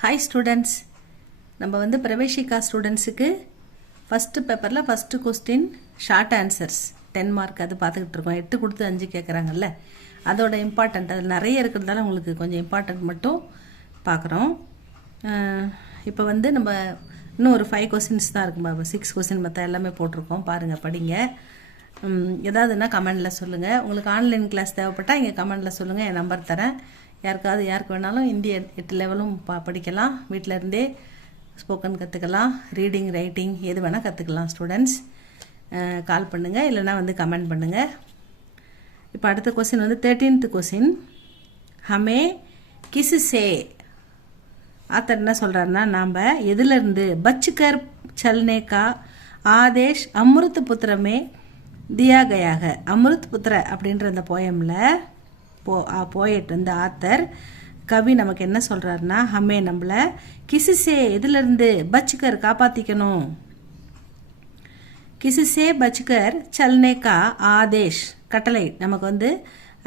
Hi students, நம்ம வந்து பிரவேசிகா ஸ்டூடெண்ட்ஸுக்கு ஃபஸ்ட்டு பேப்பரில் first question short answers 10 mark அது பார்த்துக்கிட்டு இருக்கோம். 8 கொடுத்து 5 கேட்குறாங்கல்ல, அதோட இம்பார்ட்டண்ட் அது நிறைய இருக்கிறதால உங்களுக்கு கொஞ்சம் இம்பார்ட்டண்ட் மட்டும் பார்க்குறோம். இப்போ வந்து நம்ம இன்னும் ஒரு 5 கொஸ்டின்ஸ் தான் இருக்கும், 6 கொஸ்டின் மற்ற எல்லாமே போட்டிருக்கோம். பாருங்கள், படிங்க. ஏதாவதுன்னா கமெண்டில் சொல்லுங்கள். உங்களுக்கு ஆன்லைன் கிளாஸ் தேவைப்பட்டால் இங்கே கமெண்டில் சொல்லுங்கள், என் நம்பர் தரேன். யாருக்கு வேணாலும் இந்திய 8 லெவலும் படிக்கலாம். வீட்டில் இருந்தே ஸ்போக்கன் கற்றுக்கலாம், ரீடிங் ரைட்டிங் எது வேணால் கற்றுக்கலாம். ஸ்டூடெண்ட்ஸ் கால் பண்ணுங்கள், இல்லைனா வந்து கமெண்ட் பண்ணுங்கள். இப்போ அடுத்த கொஸ்டின் வந்து 13th கொஸ்டின். ஹமே கிஸ்ஸே ஆத்தர் என்ன சொல்கிறாருன்னா, நாம் எதுலேருந்து பச்சுக்கர் சல்னேக்கா ஆதேஷ் அமிர்த் புத்திரமே தியா கயாக. அமிர்த் புத்திர அப்படின்ற அந்த போயமில் போயட் வந்து ஆத்தர் கவி நமக்கு என்ன சொல்கிறாருன்னா, ஹமே நம்மளை கிசிசே எதுலேருந்து பச்சுக்கர் காப்பாற்றிக்கணும். கிசிசே பச்சுக்கர் சல்னேக்கா ஆதேஷ் கட்டளை நமக்கு வந்து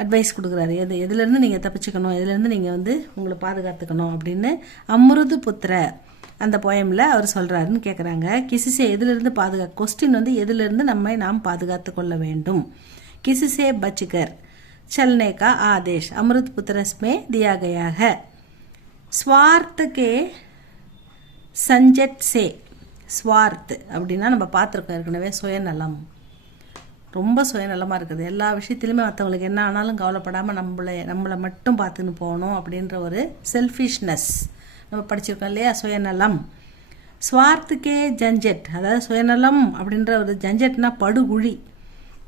அட்வைஸ் கொடுக்குறாரு. எதுலேருந்து நீங்கள் தப்பிச்சுக்கணும், எதுலேருந்து நீங்கள் வந்து உங்களை பாதுகாத்துக்கணும் அப்படின்னு அமிர்து புத்திர அந்த போயமில் அவர் சொல்கிறாருன்னு கேட்குறாங்க. கிசிசே எதுலேருந்து கொஸ்டின் வந்து எதுலேருந்து நாம் பாதுகாத்து கொள்ள வேண்டும். கிசிசே பச்சுக்கர் चलने का आदेश अमृत पुत्र में दिया गया है. स्वार्थ के संजट से ஸ்வார்த் அப்படின்னா நம்ம பார்த்துருக்கோம் ஏற்கனவே. சுயநலம், ரொம்ப சுயநலமாக இருக்குது. எல்லா விஷயத்துலையுமே மற்றவங்களுக்கு என்ன ஆனாலும் கவலைப்படாமல் நம்மளை மட்டும் பார்த்துன்னு போகணும் அப்படின்ற ஒரு செல்ஃபிஷ்னஸ் நம்ம படிச்சிருக்கோம் இல்லையா, சுயநலம். ஸ்வார்த்துக்கே ஜஞ்சட், அதாவது சுயநலம் அப்படின்ற ஒரு ஜஞ்சட்னா படுகுழி.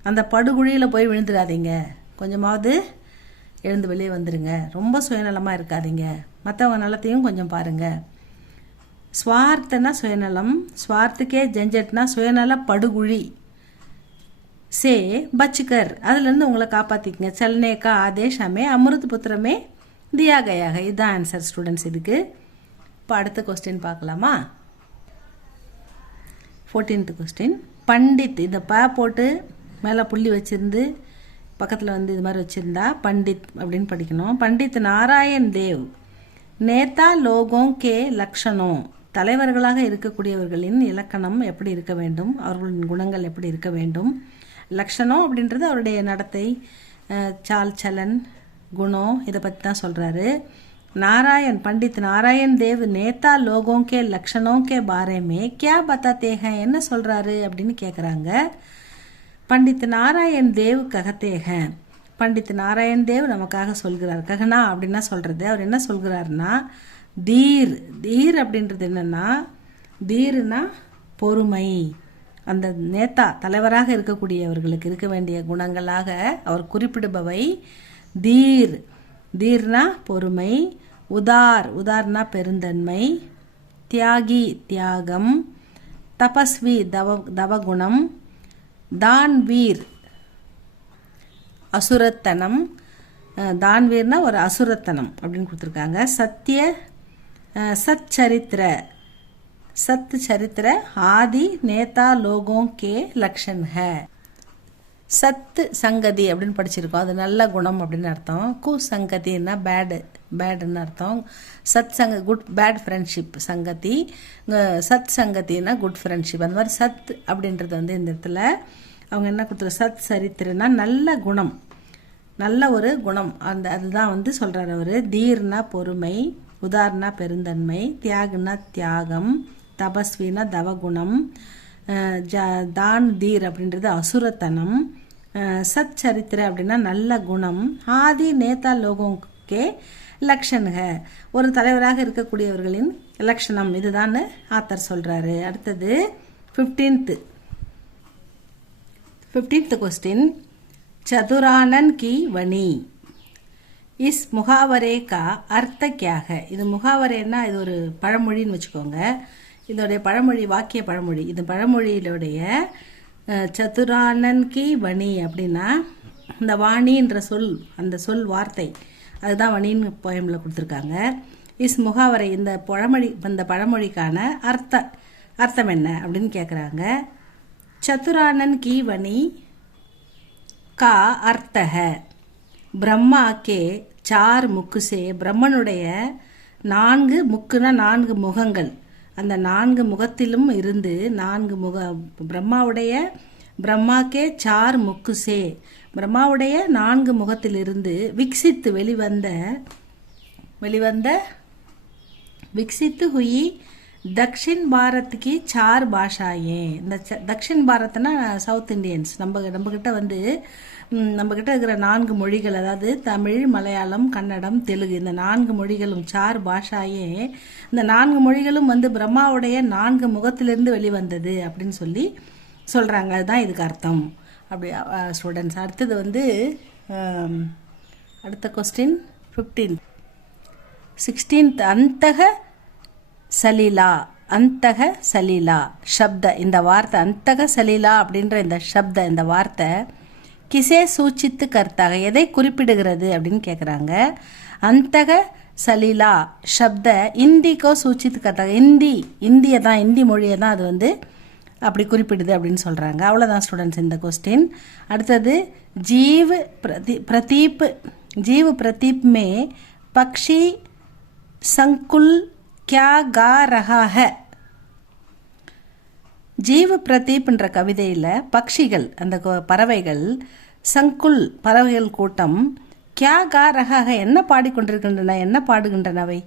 அந்த படுகுழியில் போய் விழுந்துடாதீங்க, கொஞ்சமாவது எழுந்து வெளியே வந்துடுங்க. ரொம்ப சுயநலமாக இருக்காதீங்க, மற்றவங்க நலத்தையும் கொஞ்சம் பாருங்கள். ஸ்வார்த்தனா சுயநலம், ஸ்வார்த்துக்கே ஜஞ்சட்னா சுயநல படுகுழி. சே பச்சுக்கர் அதுலேருந்து உங்களை காப்பாற்றிக்குங்க. சல்னேக்கா ஆதேஷ் ஹமே அமிர்த் புத்திரமே தியா கயாக. இதுதான் ஆன்சர் ஸ்டூடெண்ட்ஸ் இதுக்கு. இப்போ அடுத்த கொஸ்டின் பார்க்கலாமா. 14th question. பண்டித், இந்த போட்டு மேலே புள்ளி வச்சுருந்து பக்கத்தில் வந்து இது மாதிரி வச்சுருந்தா பண்டித் அப்படின்னு படிக்கணும். பண்டித் நாராயண் தேவ் நேதா லோகோं கே லக்ஷணம், தலைவர்களாக இருக்கக்கூடியவர்களின் இலக்கணம் எப்படி இருக்க வேண்டும், அவர்களின் குணங்கள் எப்படி இருக்க வேண்டும். லக்ஷணம் அப்படின்றது அவருடைய நடத்தை, சால் சலன், குணம், இதை பற்றி தான் சொல்கிறாரு. பண்டித் நாராயண் தேவ் நேதா லோகோं கே லக்ஷணோं கே பாரே மே கியா பத்தாத்தே ஹை, என்ன சொல்கிறாரு அப்படின்னு கேட்குறாங்க. பண்டித் நாராயண் தேவ் ககத்தே ஹை, பண்டித் நாராயண் தேவ் நமக்காக சொல்கிறார். ககனா அப்படின்னா சொல்கிறது. அவர் என்ன சொல்கிறாருன்னா, தீர். தீர் அப்படின்றது என்னென்னா, தீர்னா பொறுமை. அந்த நேதா தலைவராக இருக்கக்கூடியவர்களுக்கு இருக்க வேண்டிய குணங்களாக அவர் குறிப்பிடுபவை தீர். தீர்னா பொறுமை. உதார்னா பெருந்தன்மை. தியாகி தியாகம். தபஸ்வி தவகுணம். தான்வீர் அசுரத்தனம். தான்வீர்னா ஒரு அசுரத்தனம் அப்படின்னு கொடுத்துருக்காங்க. சத் சரித்திர ஆதி நேதா லோகோं கே லக்ஷன் ஹை. சத்து சங்கதி அப்படின்னு படிச்சிருக்கோம், அது நல்ல குணம் அப்படின்னு அர்த்தம். சங்கதின்னா பேடுன்னு அர்த்தம். குட் பேட் ஃப்ரெண்ட்ஷிப் சங்கதி. சத் சங்கத்தின்னா குட் ஃப்ரெண்ட்ஷிப். அந்த மாதிரி சத் அப்படின்றது வந்து இந்த இடத்துல அவங்க என்ன கொடுத்துரு, சத் சரித்திரனா நல்ல குணம், நல்ல ஒரு குணம். அதுதான் வந்து சொல்கிறார் அவர். தீர்னா பொறுமை, உதார்னா பெருந்தன்மை, தியாகுனா தியாகம், தபஸ்வினா தவகுணம், தான் தீர் அப்படின்றது அசுரத்தனம், சத் சரித்திர அப்படின்னா நல்ல குணம், ஆதி நேதா லோகோங்கே லக்ஷன்க ஒரு தலைவராக இருக்கக்கூடியவர்களின் லக்ஷணம், இதுதான் ஆத்தர் சொல்கிறாரு. அடுத்தது 15th question. சதுரானன் Ki Vanni is முகாவரே கா அர்த்த கியாக. இது முகாவரேன்னா இது ஒரு பழமொழின்னு வச்சுக்கோங்க. இதோடைய பழமொழி, வாக்கிய பழமொழி. இது பழமொழியிலுடைய சதுரானன் கி வனி அப்படின்னா இந்த வாணின்ற சொல், அந்த சொல் வார்த்தை, அதுதான் வணின்னு போயமில் கொடுத்துருக்காங்க. இஸ் முகாவரை இந்த பழமொழிக்கான அர்த்தம் என்ன அப்படின்னு கேட்குறாங்க. சதுரானன் கி வனி கா அர்த்தக பிரம்மா கே 4 முக்கு சே, பிரம்மனுடைய 4 முக்குனா 4 முகங்கள், அந்த 4 முகத்திலும் இருந்து 4 பிரம்மாவுடைய பிரம்மாக்கே 4 முக்கு சே, பிரம்மாவுடைய 4 முகத்திலிருந்து விக்சித்து வெளிவந்த விக்சித்து ஹுயி தக்ஷின் பாரத்துக்கு 4 பாஷாயே. இந்த தக்ஷின் பாரத்னா சவுத் இண்டியன்ஸ், நம்மக்கிட்ட நம்மக்கிட்ட இருக்கிற 4 மொழிகள், அதாவது தமிழ், மலையாளம், கன்னடம், தெலுங்கு, இந்த 4 மொழிகளும் 4 பாஷாயே, இந்த 4 மொழிகளும் பிரம்மாவுடைய 4 முகத்திலிருந்து வெளிவந்தது அப்படின்னு சொல்கிறாங்க. அதுதான் இதுக்கு அர்த்தம். அப்படி ஸ்டூடெண்ட்ஸ், அடுத்தது அடுத்த கொஸ்டின் 15th 16th அந்தக சலீலா சப்த, இந்த வார்த்தை அந்தக சலீலா அப்படின்ற இந்த வார்த்தை கிசே சூச்சித்து கர்த்தாக, எதை குறிப்பிடுகிறது அப்படின்னு கேட்குறாங்க. அந்தக சலீலா சப்த இந்திக்கோ சூச்சித்து கர்த்தாக, இந்தி மொழியை தான் அது அப்படி குறிப்பிடுது அப்படின்னு சொல்கிறாங்க. அவ்வளோதான் ஸ்டூடெண்ட்ஸ் இந்த கொஸ்டின். அடுத்தது ஜீவ் பிரதீப் மே பக்ஷி சங்குல் क्या गा रहा है. ஜீவ பிரதீப்ன்ற கவிதையில் பக்ஷிகள், அந்த பறவைகள், சங்குல் பறவைகள் கூட்டம், கியா கா ரஹாக என்ன பாடுகின்றனவை.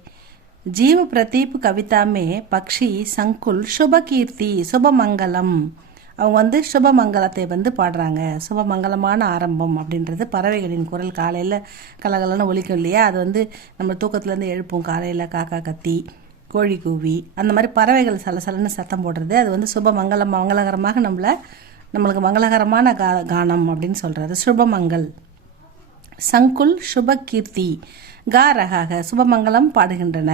ஜீவ பிரதீப் கவிதாமே பக்ஷி சங்குல் சுபகீர்த்தி சுபமங்கலம், அவங்க சுபமங்கலத்தை பாடுறாங்க. சுபமங்கலமான ஆரம்பம் அப்படின்றது பறவைகளின் குரல். காலையில் கலகலன்னு ஒலிக்கும் இல்லையா, அது நம்ம தூக்கத்துலேருந்து எழுப்போம். காலையில் காக்கா கத்தி, கோழி கூவி, அந்த மாதிரி பறவைகள் சலசலன்னு சத்தம் போடுறது, அது மங்களகரமாக நம்மளுக்கு மங்களகரமான கானம் அப்படின்னு சொல்கிறது. சுபமங்கல் சங்குல் சுபகீர்த்தி கா ரகாக சுபமங்கலம் பாடுகின்றன.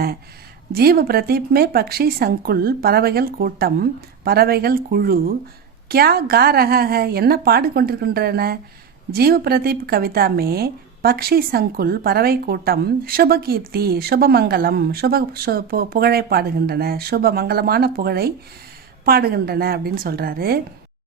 ஜீவ பிரதீப்மே பக்ஷி சங்குல் பறவைகள் கூட்டம், பறவைகள் குழு, கியா கா ரகாக என்ன பாடிக்கொண்டிருக்கின்றன. ஜீவ பிரதீப் கவிதாமே பக்ஷி சங்குல் பறவை கூட்டம் சுபகீர்த்தி சுபமங்கலம் புகழை பாடுகின்றன, சுபமங்கலமான புகழை பாடுகின்றன அப்படின்னு சொல்கிறாரு.